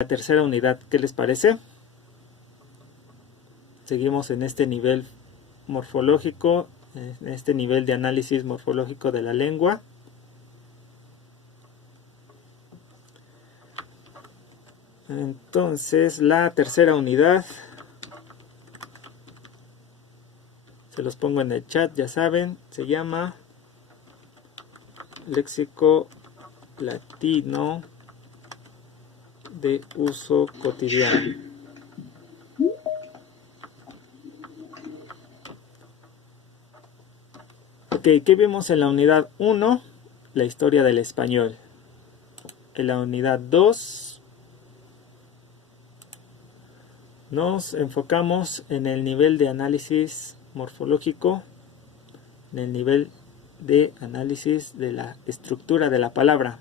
la tercera unidad. ¿Qué les parece? Seguimos en este nivel morfológico, en este nivel de análisis morfológico de la lengua. Entonces, la tercera unidad, se los pongo en el chat, ya saben, se llama léxico latino de uso cotidiano. Ok, ¿qué vimos en la unidad 1? La historia del español. En la unidad 2 nos enfocamos en el nivel de análisis morfológico, en el nivel de análisis de la estructura de la palabra.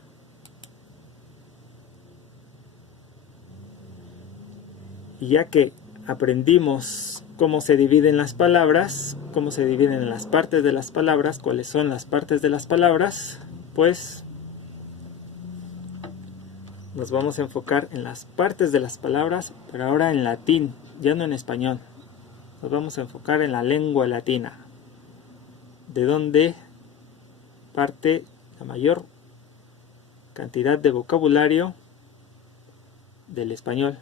Y ya que aprendimos cómo se dividen las palabras, cómo se dividen en las partes de las palabras, cuáles son las partes de las palabras, pues nos vamos a enfocar en las partes de las palabras, pero ahora en latín, ya no en español. Nos vamos a enfocar en la lengua latina, de donde parte la mayor cantidad de vocabulario del español.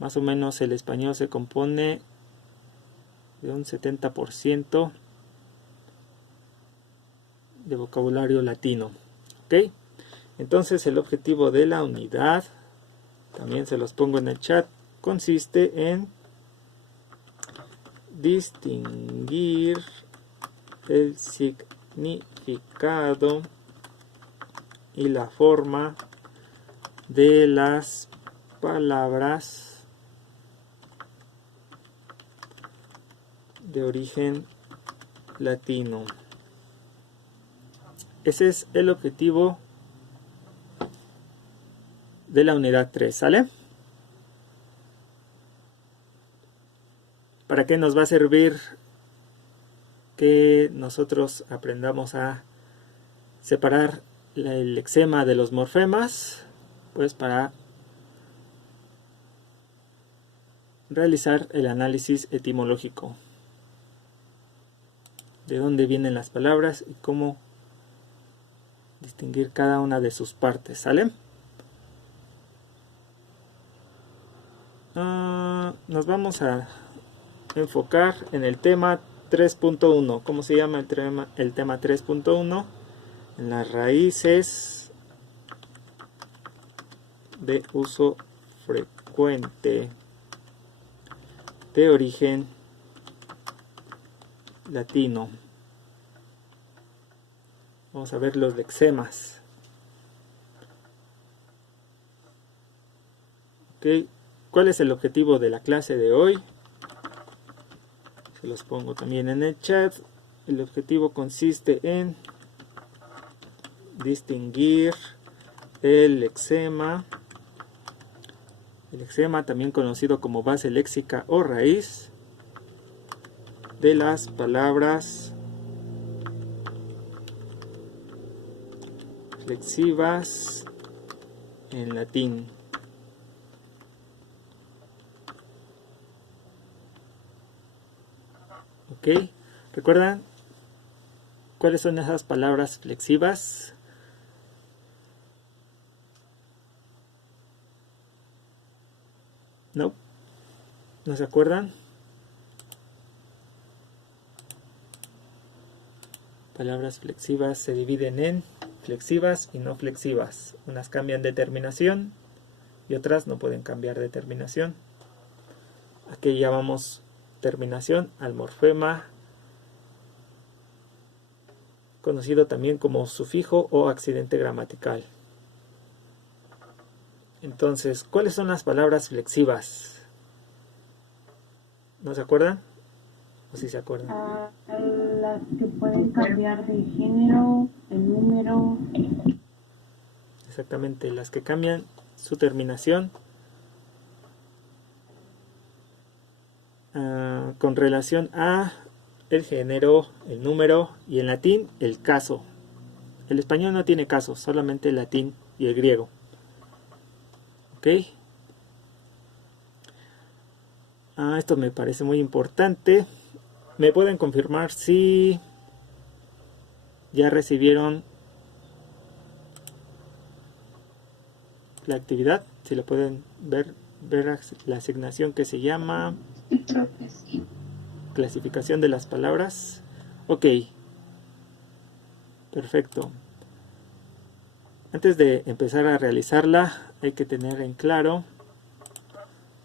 Más o menos el español se compone de un 70% de vocabulario latino. ¿Ok? Entonces el objetivo de la unidad, también se los pongo en el chat, consiste en distinguir el significado y la forma de las palabras de origen latino. Ese es el objetivo de la unidad 3, ¿sale? ¿Para qué nos va a servir que nosotros aprendamos a separar el lexema de los morfemas? Pues para realizar el análisis etimológico. De dónde vienen las palabras y cómo distinguir cada una de sus partes, ¿sale? Nos vamos a enfocar en el tema 3.1. ¿Cómo se llama el tema 3.1? En las raíces de uso frecuente de origen latino. Vamos a ver los lexemas. Ok, ¿cuál es el objetivo de la clase de hoy? Se los pongo también en el chat. El objetivo consiste en distinguir el lexema. El lexema, también conocido como base léxica o raíz, de las palabras flexivas en latín. Ok, ¿recuerdan cuáles son esas palabras flexivas? ¿No? ¿No se acuerdan? Palabras flexivas se dividen en flexivas y no flexivas. Unas cambian de terminación y otras no pueden cambiar de terminación. Aquí llamamos terminación al morfema conocido también como sufijo o accidente gramatical. Entonces, ¿cuáles son las palabras flexivas? ¿No se acuerdan? ¿O sí se acuerdan? Las que pueden cambiar de género, el número. Exactamente, las que cambian su terminación con relación a el género, el número y en latín el caso. El español no tiene casos, solamente el latín y el griego. ¿Ok? Esto me parece muy importante. ¿Me pueden confirmar si ya recibieron la actividad? Si lo pueden ver la asignación que se llama Creo que sí. clasificación de las palabras. Ok, perfecto. Antes de empezar a realizarla, hay que tener en claro,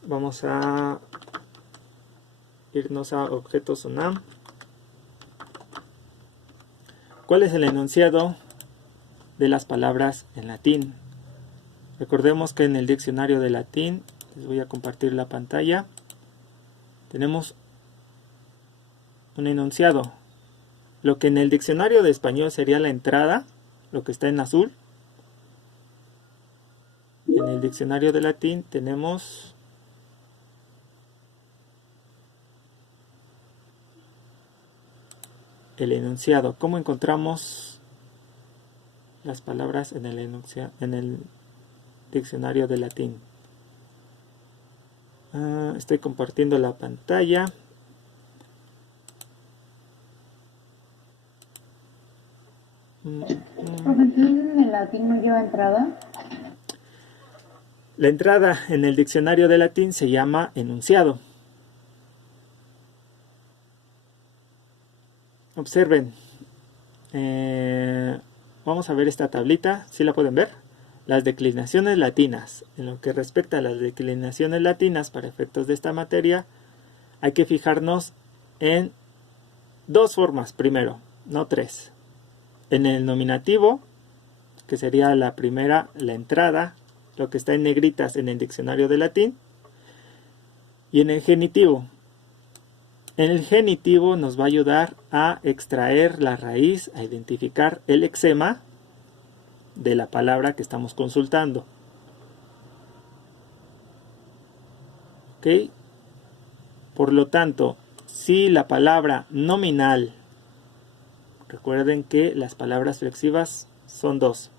vamos a irnos a objetos UNAM. ¿Cuál es el enunciado de las palabras en latín? Recordemos que en el diccionario de latín, les voy a compartir la pantalla, tenemos un enunciado. Lo que en el diccionario de español sería la entrada, lo que está en azul. En el diccionario de latín tenemos el enunciado. ¿Cómo encontramos las palabras en el diccionario de latín? Estoy compartiendo la pantalla. Profe, entonces en el latín no lleva entrada. La entrada en el diccionario de latín se llama enunciado. Observen. Vamos a ver esta tablita. ¿Sí la pueden ver? Las declinaciones latinas. En lo que respecta a las declinaciones latinas para efectos de esta materia, hay que fijarnos en dos formas primero, no tres. En el nominativo, que sería la primera, la entrada, lo que está en negritas en el diccionario de latín, y en el genitivo. En el genitivo nos va a ayudar a extraer la raíz, a identificar el lexema de la palabra que estamos consultando. ¿Ok? Por lo tanto, si la palabra nominal, recuerden que las palabras flexivas son dos,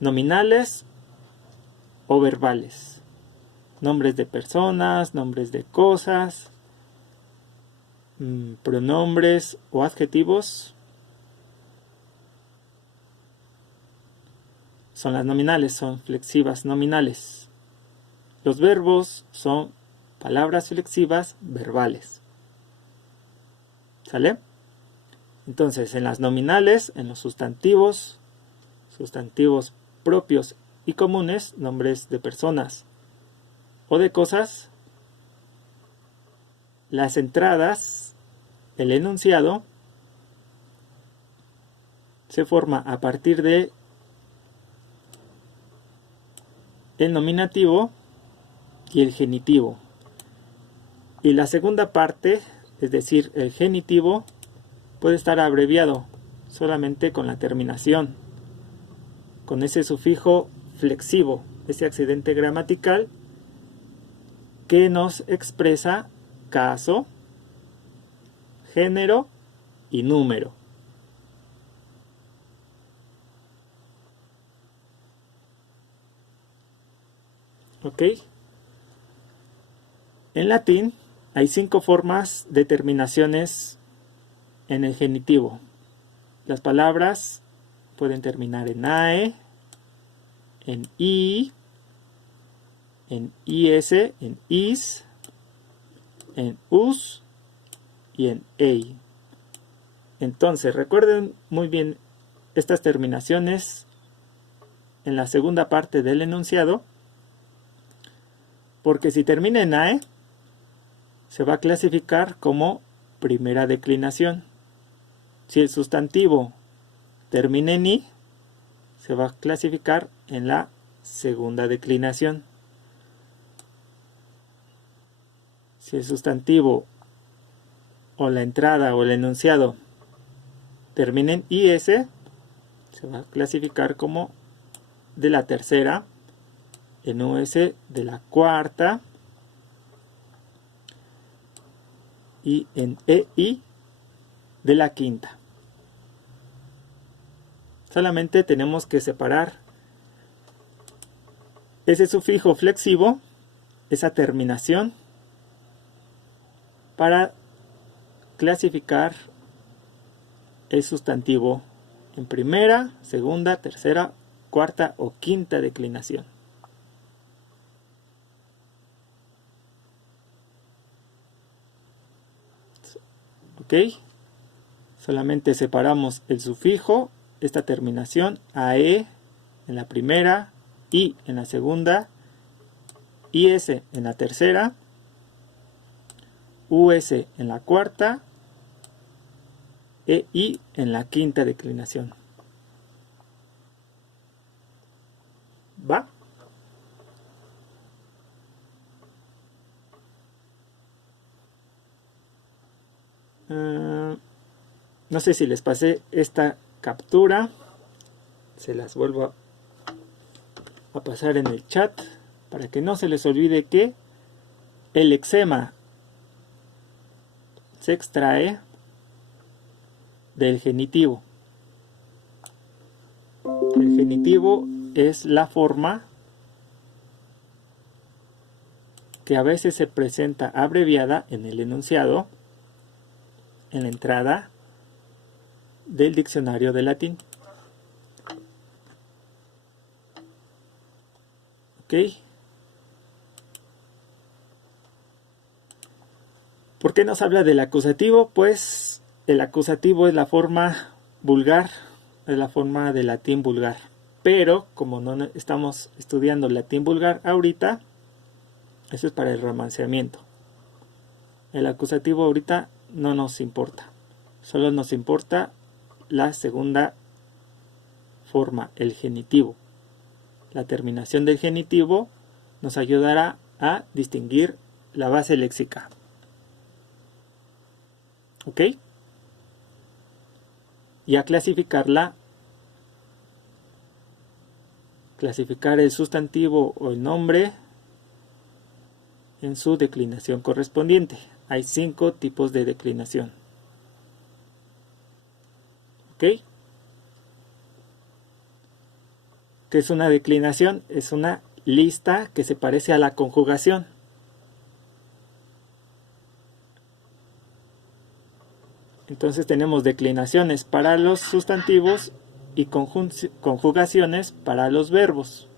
nominales o verbales. Nombres de personas, nombres de cosas, pronombres o adjetivos son las nominales, son flexivas nominales. Los verbos son palabras flexivas verbales. ¿Sale? Entonces, en las nominales, en los sustantivos propios y comunes, nombres de personas o de cosas, las entradas, el enunciado, se forma a partir de el nominativo y el genitivo. Y la segunda parte, es decir, el genitivo, puede estar abreviado solamente con la terminación, con ese sufijo flexivo, ese accidente gramatical que nos expresa caso, género y número. ¿Ok? En latín hay 5 formas de terminaciones en el genitivo. Las palabras pueden terminar en AE, en I, en IS, en IS, en US y en EI. Entonces, recuerden muy bien estas terminaciones en la segunda parte del enunciado, porque si termina en AE, se va a clasificar como primera declinación. Si el sustantivo termina en I, se va a clasificar en la segunda declinación. Si el sustantivo o la entrada o el enunciado termina en IS, se va a clasificar como de la tercera, en US de la cuarta y en EI de la quinta. Solamente tenemos que separar ese sufijo flexivo, esa terminación, para clasificar el sustantivo en primera, segunda, tercera, cuarta o quinta declinación. ¿Ok? Solamente separamos el sufijo, esta terminación, AE en la primera, I en la segunda, IS en la tercera, US en la cuarta, EI en la quinta declinación. ¿Va? No sé si les pasé esta captura. Se las vuelvo a pasar en el chat para que no se les olvide que el lexema se extrae del genitivo. El genitivo es la forma que a veces se presenta abreviada en el enunciado, en la entrada del diccionario de latín. ¿Ok? ¿Por qué nos habla del acusativo? Pues el acusativo es la forma vulgar, es la forma de latín vulgar. Pero como no estamos estudiando latín vulgar ahorita, eso es para el romanceamiento. El acusativo ahorita no nos importa. Solo nos importa la segunda forma, el genitivo. La terminación del genitivo nos ayudará a distinguir la base léxica. ¿Ok? Y a clasificarla, clasificar el sustantivo o el nombre en su declinación correspondiente. Hay 5 tipos de declinación. ¿Ok? ¿Qué es una declinación? Es una lista que se parece a la conjugación. Entonces tenemos declinaciones para los sustantivos y conjugaciones para los verbos.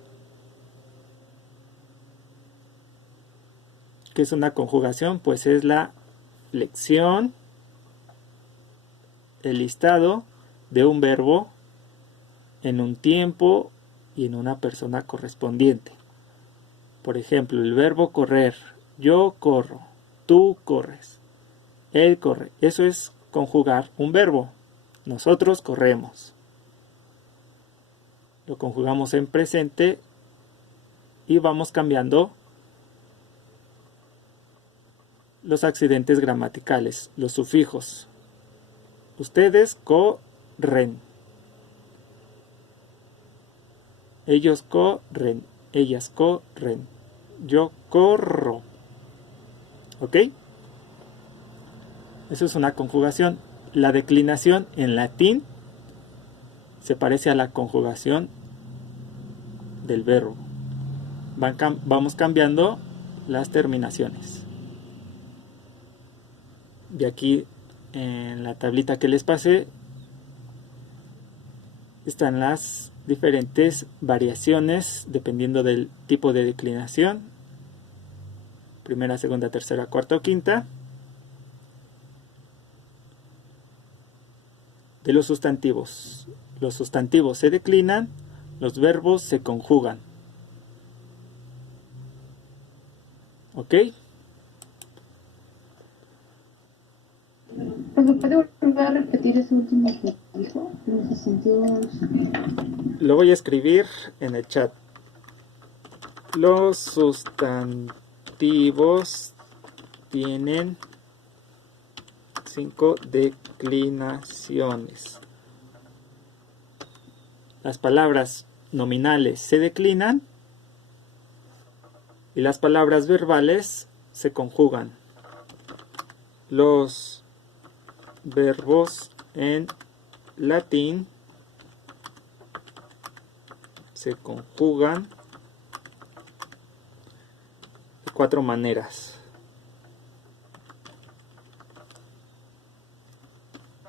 ¿Qué es una conjugación? Pues es la flexión, el listado de un verbo en un tiempo y en una persona correspondiente. Por ejemplo, el verbo correr. Yo corro, tú corres, él corre. Eso es conjugar un verbo. Nosotros corremos. Lo conjugamos en presente y vamos cambiando los accidentes gramaticales, los sufijos. Ustedes corren. Ellos corren. Ellas corren. Yo corro. ¿Ok? Eso es una conjugación. La declinación en latín se parece a la conjugación del verbo. Vamos cambiando las terminaciones. Y aquí en la tablita que les pasé están las diferentes variaciones dependiendo del tipo de declinación. Primera, segunda, tercera, cuarta o quinta. De los sustantivos. Los sustantivos se declinan, los verbos se conjugan. ¿Ok? ¿Me puede volver a repetir ese último que dijo? Los sustantivos. Lo voy a escribir en el chat. Los sustantivos tienen 5 declinaciones. Las palabras nominales se declinan y las palabras verbales se conjugan. Los verbos en latín se conjugan 4 maneras.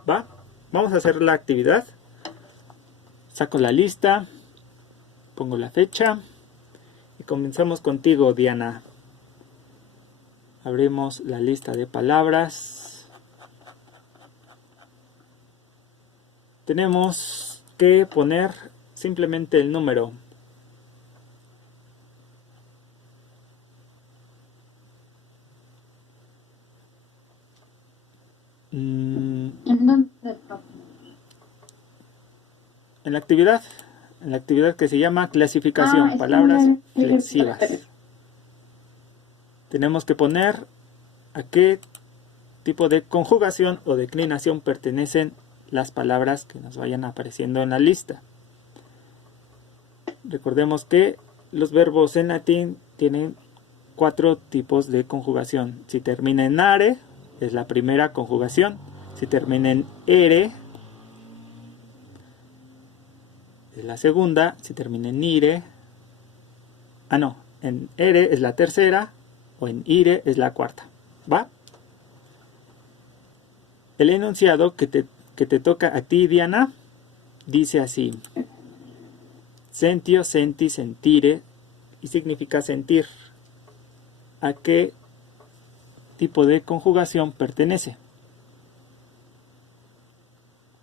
¿Va? Vamos a hacer la actividad. Saco la lista, pongo la fecha y comenzamos contigo, Diana. Abrimos la lista de palabras. Tenemos que poner simplemente el número. ¿En dónde, profe? En la actividad que se llama clasificación, es que palabras no la- flexivas. Tenemos que poner a qué tipo de conjugación o declinación pertenecen las palabras que nos vayan apareciendo en la lista. Recordemos que los verbos en latín tienen 4 tipos de conjugación. Si termina en are, es la primera conjugación. Si termina en ere, es la segunda. Si termina en ire, en ere es la tercera, o en ire es la cuarta. ¿Va? El enunciado que te toca a ti, Diana, dice así: sentio, senti, sentire, y significa sentir. ¿A qué tipo de conjugación pertenece?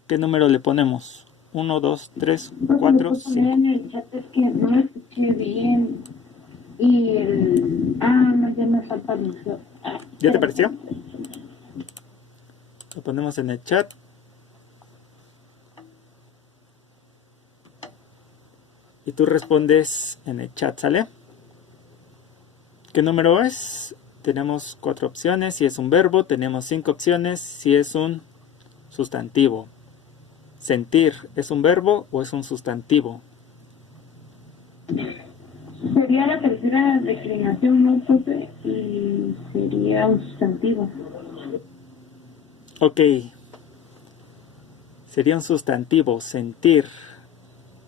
¿Qué número le ponemos? 1, 2, 3, 4, 5. En el chat es que no lo escuché bien. Y el... no, ya me falta el museo. ¿Ya te pareció? Lo ponemos en el chat. Y tú respondes en el chat, ¿sale? ¿Qué número es? Tenemos 4 opciones. Si es un verbo, tenemos 5 opciones. Si es un sustantivo. Sentir, ¿es un verbo o es un sustantivo? Sería la tercera declinación, ¿no, profe? Y sería un sustantivo. Ok. Sería un sustantivo, sentir.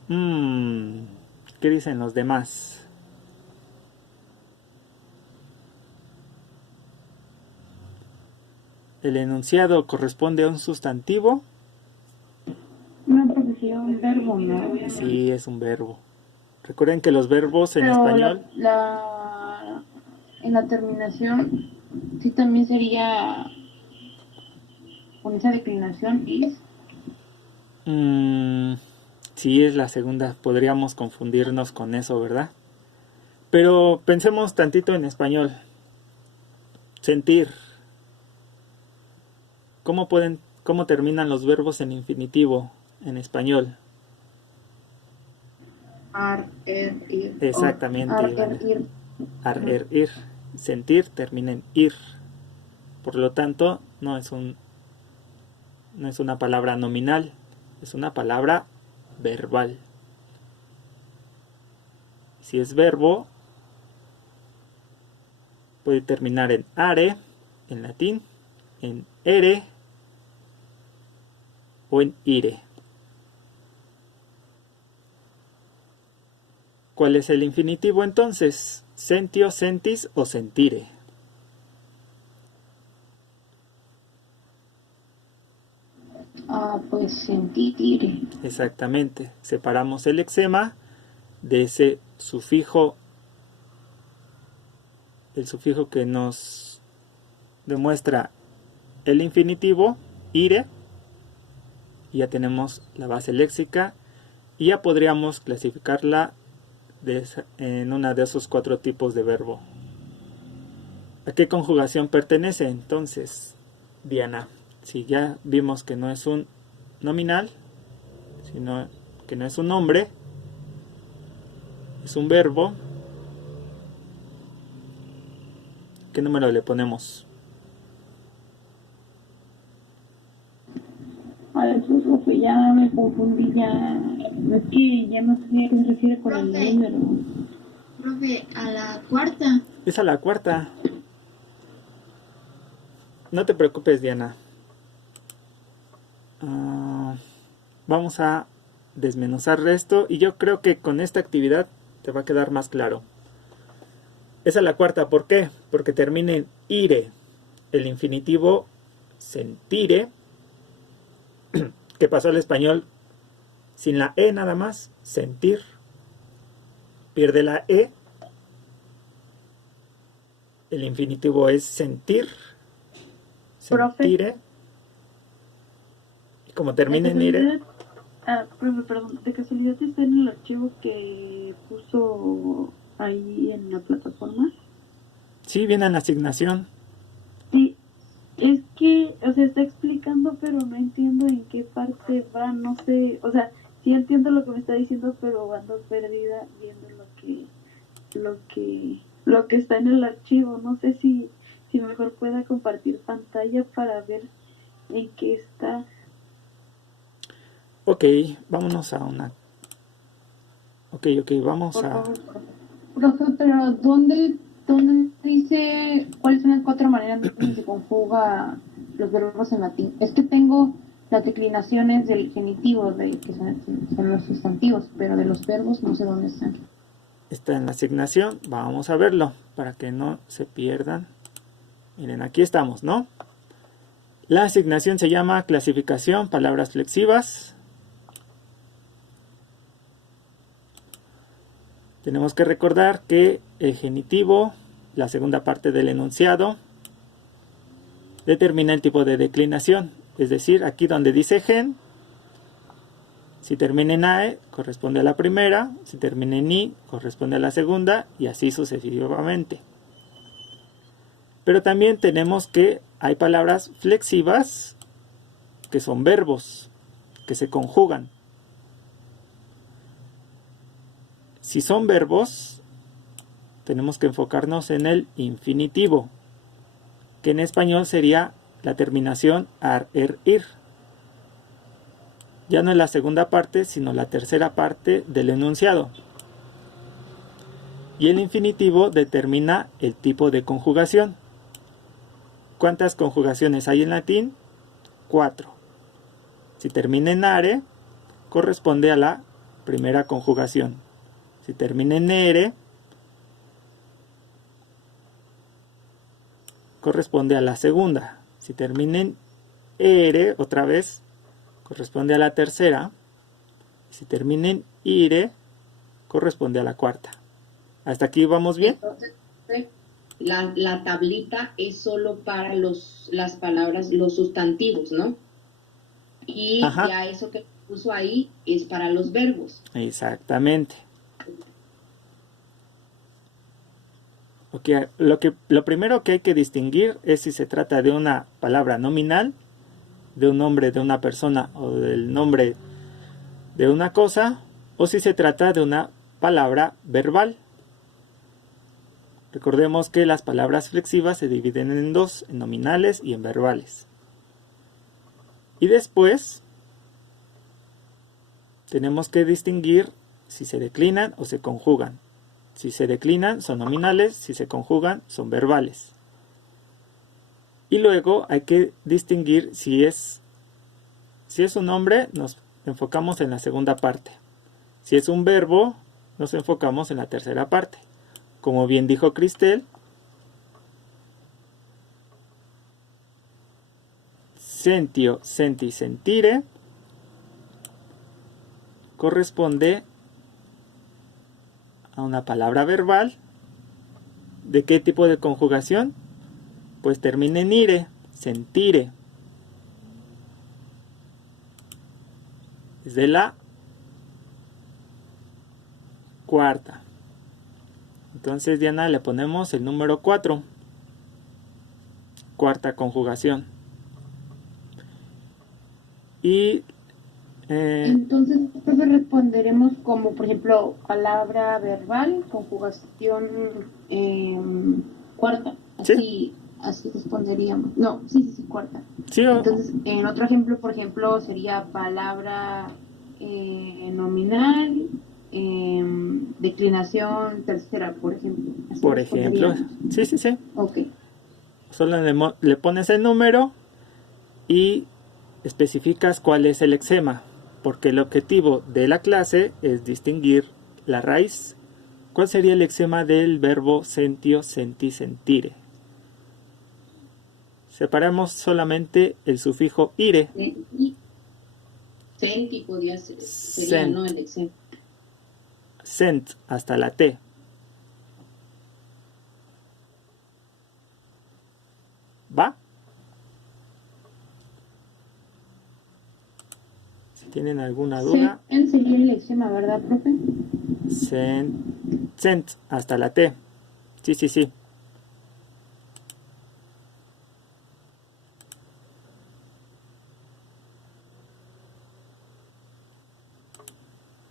¿Qué dicen los demás? ¿El enunciado corresponde a un sustantivo? Una profesión, un verbo, ¿no? Sí, es un verbo. Recuerden que los verbos en Pero español... en la terminación, sí también sería con esa declinación, is. Sí, es la segunda. Podríamos confundirnos con eso, ¿verdad? Pero pensemos tantito en español. Sentir. ¿Cómo terminan los verbos en infinitivo en español? Ar, er, ir. Exactamente. Ar, er, ir. Ar, er, ir. Sentir termina en ir. Por lo tanto, no es una palabra nominal, es una palabra verbal. Si es verbo, puede terminar en are, en latín, en ere o en ire. ¿Cuál es el infinitivo entonces? Sentio, sentis o sentire. Pues sentire. Exactamente. Separamos el lexema de ese sufijo, el sufijo que nos demuestra el infinitivo, ire, y ya tenemos la base léxica y ya podríamos clasificarla en una de esos 4 tipos de verbo. ¿A qué conjugación pertenece entonces, Diana? Si ya vimos que no es un nominal, sino que no es un nombre, es un verbo, ¿qué número le ponemos? A ver, profe, ya me confundí, ya. Es que ya no sé a qué se refiere con el número. Profe, a la cuarta. Es a la cuarta. No te preocupes, Diana. Vamos a desmenuzar esto y yo creo que con esta actividad te va a quedar más claro. Esa es la cuarta. ¿Por qué? Porque termina en ire. El infinitivo sentire, que pasó al español sin la E nada más, sentir. Pierde la E. El infinitivo es sentir. Profe. Sentire. Y como termina en ire... Profe, perdón, de casualidad está en el archivo que puso ahí en la plataforma. Sí, viene en la asignación. Sí, es que, o sea, está explicando, pero no entiendo en qué parte va, no sé, o sea, sí entiendo lo que me está diciendo, pero ando perdida viendo lo que está en el archivo. No sé si mejor pueda compartir pantalla para ver en qué está. Ok, vámonos a una... Ok, vamos Por a... favor, profe, pero ¿dónde dice cuáles son las 4 maneras en que se conjuga los verbos en latín? Es que tengo las declinaciones del genitivo, que son los sustantivos, pero de los verbos no sé dónde están. Está en la asignación, vamos a verlo para que no se pierdan. Miren, aquí estamos, ¿no? La asignación se llama clasificación, palabras flexivas. Tenemos que recordar que el genitivo, la segunda parte del enunciado, determina el tipo de declinación. Es decir, aquí donde dice gen, si termina en AE, corresponde a la primera, si termina en I, corresponde a la segunda, y así sucesivamente. Pero también tenemos que hay palabras flexivas, que son verbos, que se conjugan. Si son verbos, tenemos que enfocarnos en el infinitivo, que en español sería la terminación ar, er, ir. Ya no es la segunda parte, sino la tercera parte del enunciado. Y el infinitivo determina el tipo de conjugación. ¿Cuántas conjugaciones hay en latín? 4. Si termina en are, corresponde a la primera conjugación. Si termina en ere, corresponde a la segunda. Si termina en ere, otra vez, corresponde a la tercera. Si termina en ire, corresponde a la cuarta. ¿Hasta aquí vamos bien? Entonces, la tablita es solo para las palabras, los sustantivos, ¿no? Y Ajá. ya eso que puso ahí es para los verbos. Exactamente. Okay, lo primero que hay que distinguir es si se trata de una palabra nominal, de un nombre de una persona o del nombre de una cosa, o si se trata de una palabra verbal. Recordemos que las palabras flexivas se dividen en dos, en nominales y en verbales. Y después tenemos que distinguir si se declinan o se conjugan. Si se declinan son nominales, si se conjugan son verbales. Y luego hay que distinguir si es un nombre, nos enfocamos en la segunda parte. Si es un verbo, nos enfocamos en la tercera parte. Como bien dijo Cristel, sentio, senti, sentire corresponde a una palabra verbal. ¿De qué tipo de conjugación? Pues termina en ire, sentire. Es de la cuarta. Entonces, Diana, le ponemos el número 4. Cuarta conjugación. Y Entonces, profe, responderemos como, por ejemplo, palabra verbal, conjugación cuarta. Así responderíamos. No, sí, cuarta. sí, Entonces, en otro ejemplo, por ejemplo, sería palabra nominal, declinación tercera, por ejemplo. Así por ejemplo. Sí. Ok. Solo le pones el número y especificas cuál es el lexema, porque el objetivo de la clase es distinguir la raíz ¿Cuál sería el lexema del verbo sentio, senti, sentire? Separamos solamente el sufijo ire. Senti podría ser, sería, Sent. ¿no? El exen. Sent hasta la T. ¿Va? Si tienen alguna duda, Sen sería el lexema, ¿verdad, profe? sent hasta la T. Sí, sí, sí.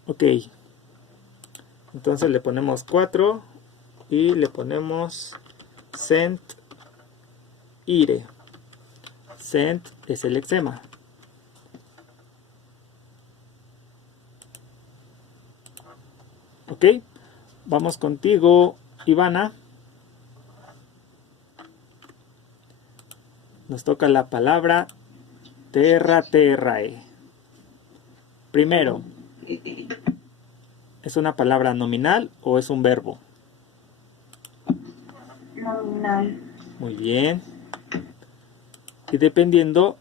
Ok. Entonces le ponemos 4 y le ponemos sent ire. Sent es el lexema. Ok. Vamos contigo, Ivana. Nos toca la palabra terra terrae. Primero, ¿es una palabra nominal o es un verbo? Nominal. Muy bien. Y dependiendo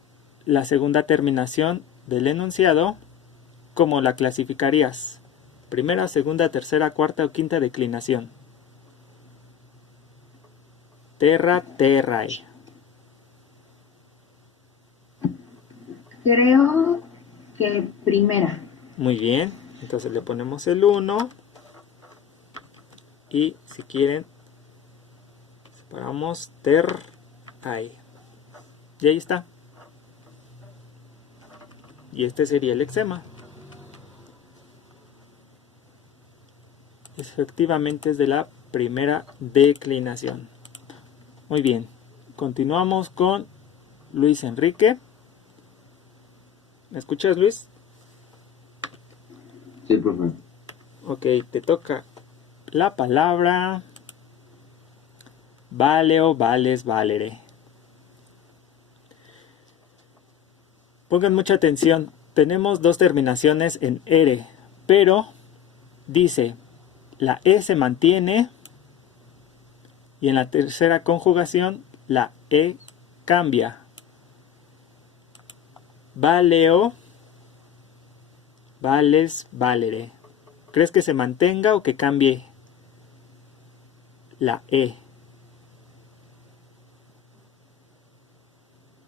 la segunda terminación del enunciado, ¿cómo la clasificarías? Primera, segunda, tercera, cuarta o quinta declinación. Terra terrae. Creo que primera. Muy bien. Entonces le ponemos el 1. Y si quieren, separamos terrae. Y ahí está. Y este sería el lexema. Efectivamente es de la primera declinación. Muy bien. Continuamos con Luis Enrique. ¿Me escuchas, Luis? Sí, profe. Ok, te toca la palabra valeo, vales, valere. Pongan mucha atención. Tenemos dos terminaciones en ere, pero dice la e se mantiene y en la tercera conjugación la e cambia. Valeo, vales, valere. ¿Crees que se mantenga o que cambie la e?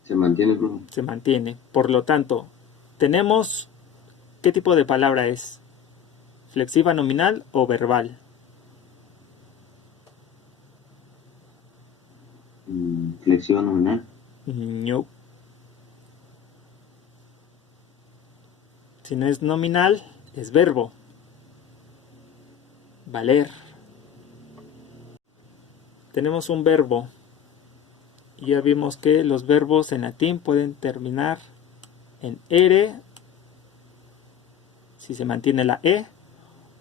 Se mantiene, profe. Se mantiene. Por lo tanto, tenemos... ¿Qué tipo de palabra es? ¿Flexiva nominal o verbal? Flexión nominal. No. Si no es nominal, es verbo. Valer. Tenemos un verbo. Y ya vimos que los verbos en latín pueden terminar en ere si se mantiene la e,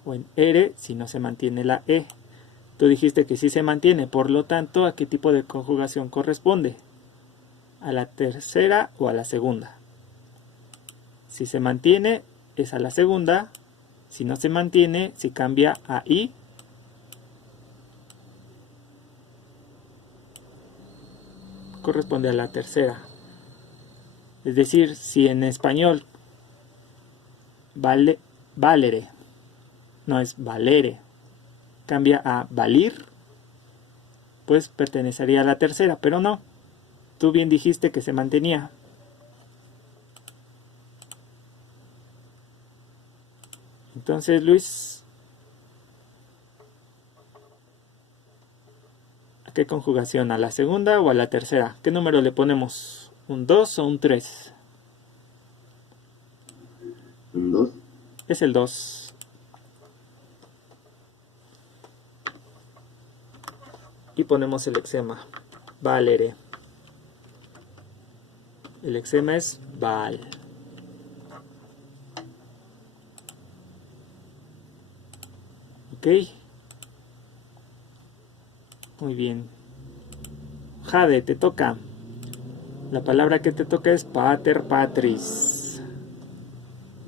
o en ere si no se mantiene la e. Tú dijiste que sí se mantiene, por lo tanto, ¿a qué tipo de conjugación corresponde? ¿A la tercera o a la segunda? Si se mantiene, es a la segunda. Si no se mantiene, si cambia a i, corresponde a la tercera. Es decir, si en español valere, no es valere, cambia a valir, pues pertenecería a la tercera, pero no. Tú bien dijiste que se mantenía. Entonces, Luis, ¿a qué conjugación? ¿A la segunda o a la tercera? ¿Qué número le ponemos? ¿Un 2 o un 3? Un 2. Es el 2. Y ponemos el lexema. Valere. El lexema es val. Ok. Muy bien. Jade, te toca. La palabra que te toca es pater patris.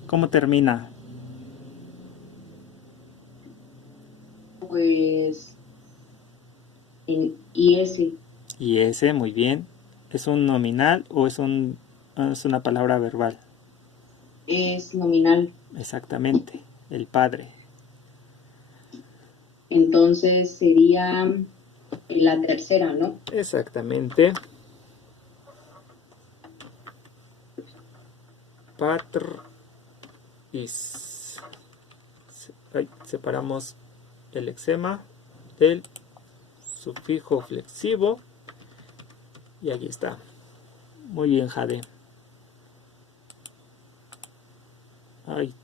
¿Cómo termina? IS. Y ese, muy bien. ¿Es un nominal o es una palabra verbal? Es nominal. Exactamente, el padre. Entonces sería la tercera, ¿no? Exactamente. Patris. Ahí separamos el lexema del sufijo flexivo. Y aquí está. Muy bien, Jade. Ay,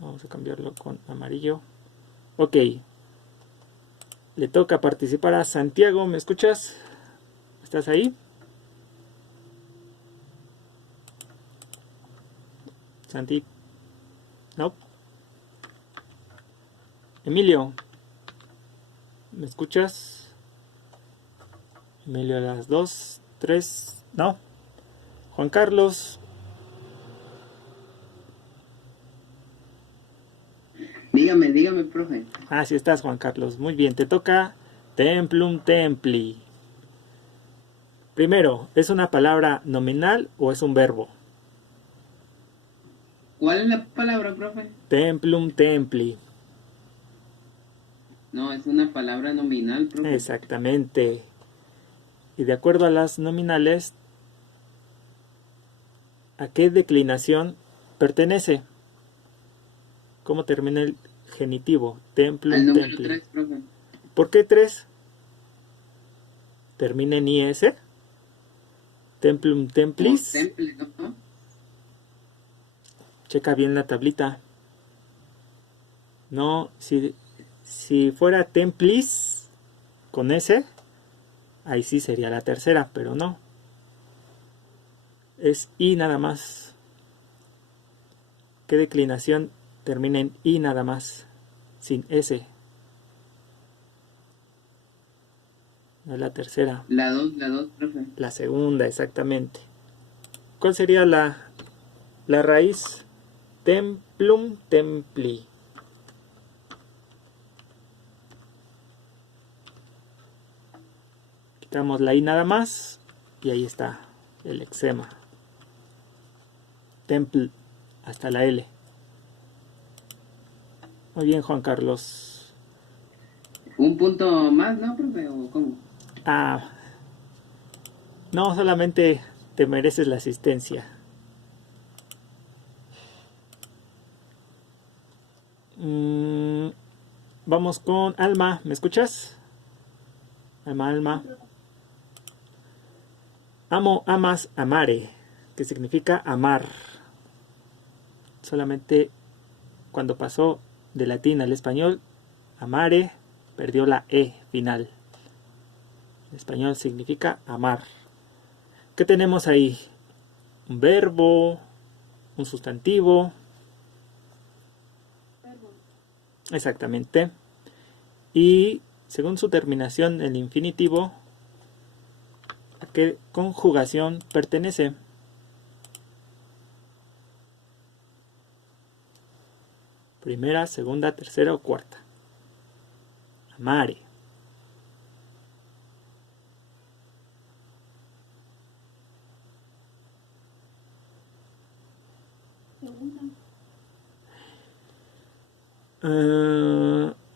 vamos a cambiarlo con amarillo. Ok. Le toca participar a Santiago. ¿Me escuchas? ¿Estás ahí? Santi. No. Emilio. ¿Me escuchas? Emilio a las 2, 3. No. Juan Carlos. Dígame, profe. Ah, sí estás, Juan Carlos. Muy bien, te toca templum templi. Primero, ¿es una palabra nominal o es un verbo? ¿Cuál es la palabra, profe? Templum templi. No, es una palabra nominal, profe. Exactamente. Y de acuerdo a las nominales, ¿a qué declinación pertenece? ¿Cómo termina el genitivo? Templum Al número templi. 3, profe. ¿Por qué 3? ¿Termina en IS? Templum templis. Temple, ¿no? Checa bien la tablita. No, si fuera templis con S, ahí sí sería la tercera, pero no. Es I nada más. ¿Qué declinación termina en I nada más? Sin S. No es la tercera. La 2, profe. La segunda, exactamente. ¿Cuál sería la raíz? Templum templi. Quitamos la I nada más y ahí está el lexema. Temple hasta la L. Muy bien, Juan Carlos. ¿Un punto más, no, profe? ¿O cómo? Ah, no, solamente te mereces la asistencia. Vamos con Alma. ¿Me escuchas? Alma. Amo, amas, amare, que significa amar. Solamente cuando pasó de latín al español, amare perdió la E final. En español significa amar. ¿Qué tenemos ahí? Un verbo, un sustantivo. Exactamente. Y según su terminación, el infinitivo, ¿a qué conjugación pertenece? Primera, segunda, tercera o cuarta. Amare.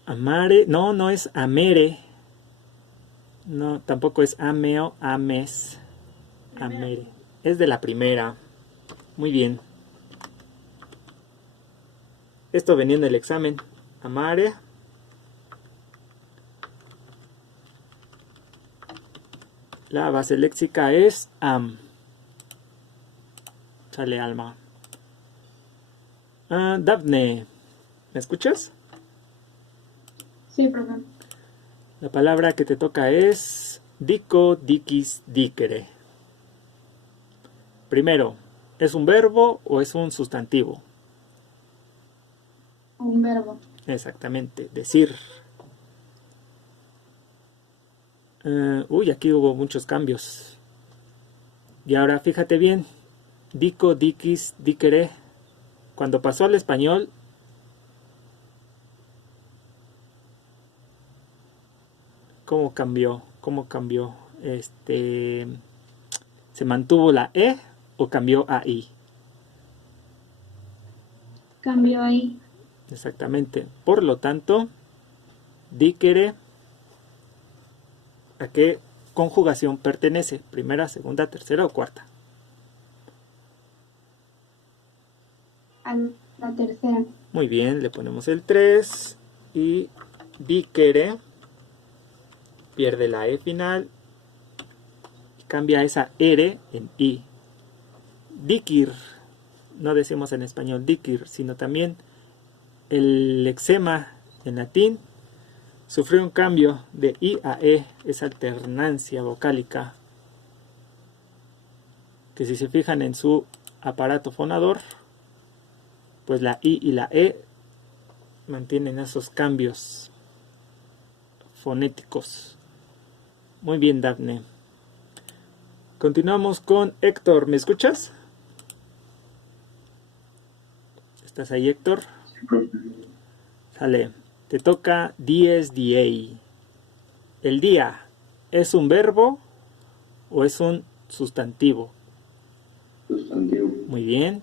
Amare, no es amere. No, tampoco es ameo, ames. Amere. Es de la primera. Muy bien. Esto venía en el examen. Amare. La base léxica es am. Sale Alma. Daphne. ¿Me escuchas? Sí, profe. La palabra que te toca es dico, diquis, dicere. Primero, ¿es un verbo o es un sustantivo? Un verbo. Exactamente, decir. Aquí hubo muchos cambios. Y ahora fíjate bien. Dico, diquis, dicere. Cuando pasó al español, ¿cómo cambió? ¿Cómo cambió? ¿Se mantuvo la E o cambió a I? Cambió ahí. Exactamente. Por lo tanto, dicere, ¿a qué conjugación pertenece? ¿Primera, segunda, tercera o cuarta? A la tercera. Muy bien, le ponemos el 3 y dicere pierde la E final y cambia esa R en I. Dicir, no decimos en español dicir, sino también el lexema en latín sufrió un cambio de I a E, esa alternancia vocálica que si se fijan en su aparato fonador, pues la I y la E mantienen esos cambios fonéticos. Muy bien, Dafne. Continuamos con Héctor. ¿Me escuchas? ¿Estás ahí, Héctor? Sale. Te toca dies diei. ¿El día es un verbo o es un sustantivo? Sustantivo. Muy bien.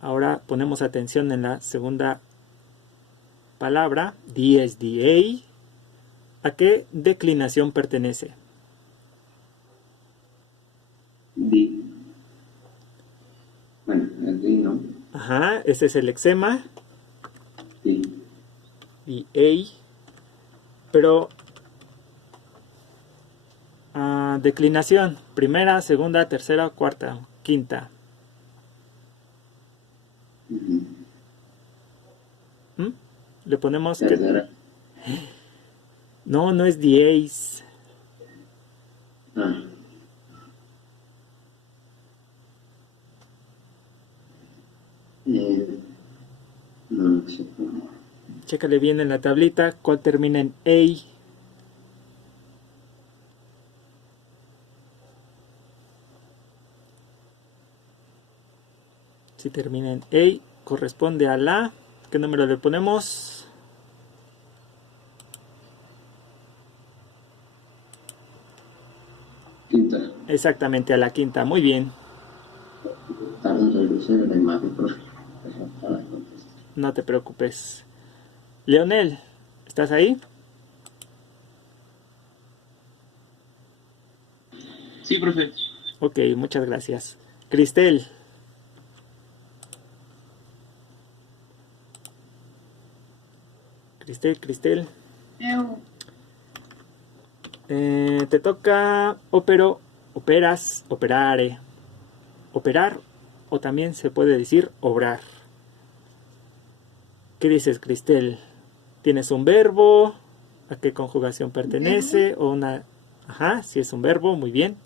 Ahora ponemos atención en la segunda palabra, dies diei. ¿A qué declinación pertenece? Di. Bueno, el di, ¿no? Ajá, ese es el lexema. Di. Diei. Pero declinación, primera, segunda, tercera, cuarta, quinta. Ujú. Le ponemos que... Tercera. No, no es dieis. Ah. No sé. Chécale bien en la tablita cuál termina en ei. Si termina en ei, corresponde a la... ¿Qué número le ponemos? Quinta. Exactamente, a la quinta. Muy bien. Tardan el crucero de Mavi, profe. No te preocupes. Leonel, ¿estás ahí? Sí, profe. Ok, muchas gracias. Cristel. Cristel. Te toca operas, operare. Operar, o también se puede decir obrar. ¿Qué dices, Cristel? ¿Tienes un verbo? ¿A qué conjugación pertenece? ¿O una...? Ajá, si es un verbo, muy bien.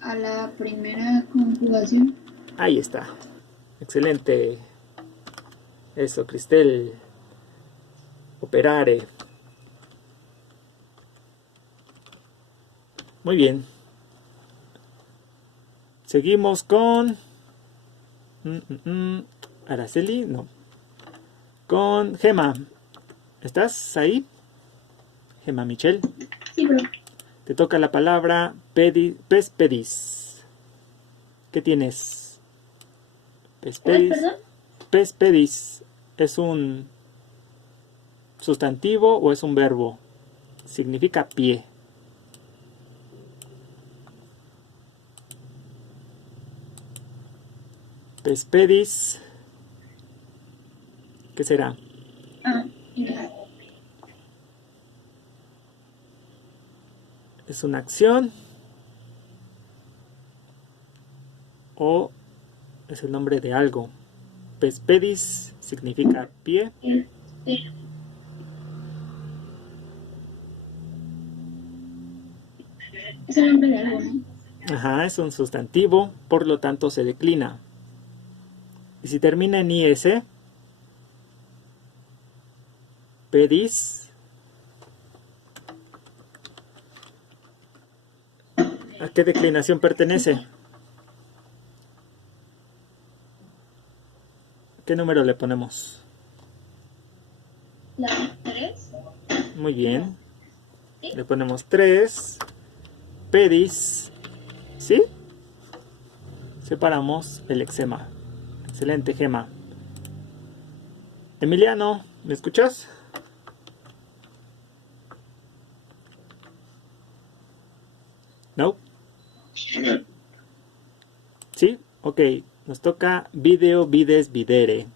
A la primera conjugación. Ahí está. Excelente. Eso, Cristel. Operare. Muy bien. Seguimos con... Araceli, no. Con Gema. ¿Estás ahí? Gema Michelle. Sí, bro. Te toca la palabra pespedis. ¿Qué tienes? Pespedis. ¿Perdón? Pespedis. ¿Es un sustantivo o es un verbo? Significa pie. Pespedis. ¿Qué será? Ah, mira. ¿Es una acción? ¿O es el nombre de algo? Pespedis significa pie. Es el nombre de algo, ¿no? Ajá, es un sustantivo, por lo tanto se declina. Y si termina en is, pedis, ¿a qué declinación pertenece? ¿Qué número le ponemos? La 3. Muy bien. Le ponemos 3. Pedis. ¿Sí? Separamos el eczema. Excelente, Gema. Emiliano, ¿me escuchas? ¿No? ¿Sí? Ok. Nos toca video, vides, videre.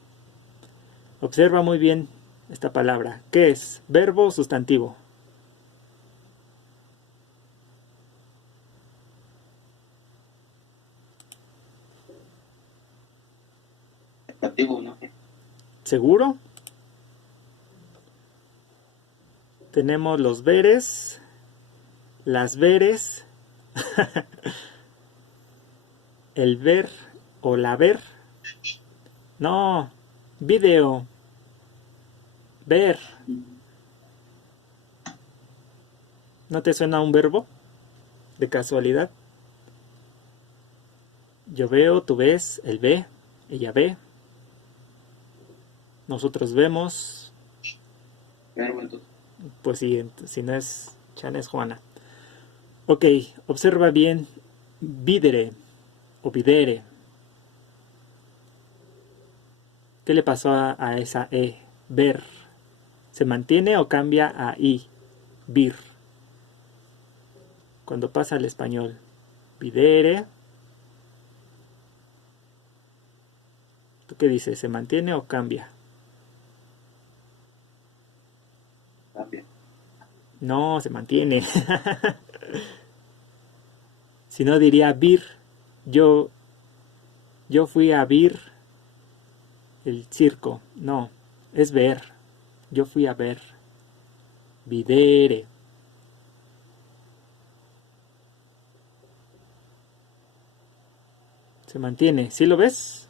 Observa muy bien esta palabra. ¿Qué es? ¿Verbo o sustantivo? Sustantivo, ¿no? ¿Seguro? Tenemos los veres, las veres, el ver o la ver. No, video, ver. ¿No te suena un verbo? ¿De casualidad? Yo veo, tú ves, él ve, ella ve. Nosotros vemos. Verbo, entonces. Pues sí, si no es Chan, es Juana. Ok, observa bien. Videre o videre. ¿Qué le pasó a esa E? Ver. ¿Se mantiene o cambia a I? Vir. Cuando pasa al español. Videre. ¿Tú qué dices? ¿Se mantiene o cambia? Cambia. No, se mantiene. Si no diría vir. Yo fui a vir el circo. No, es ver. Yo fui a ver. Videre. Se mantiene. ¿Sí lo ves?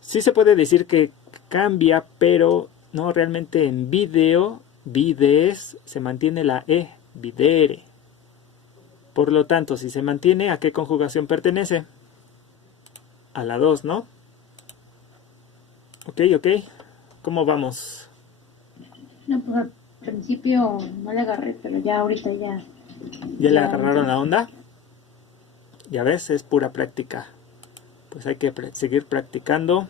Sí se puede decir que cambia, pero no, realmente en video, vides, se mantiene la E. Videre. Por lo tanto, si se mantiene, ¿a qué conjugación pertenece? A la 2, ¿no? Ok. ¿Cómo vamos? No, pues al principio no le agarré, pero ya ahorita ya. ¿Ya le agarraron la onda? Ya ves, es pura práctica. Pues hay que seguir practicando.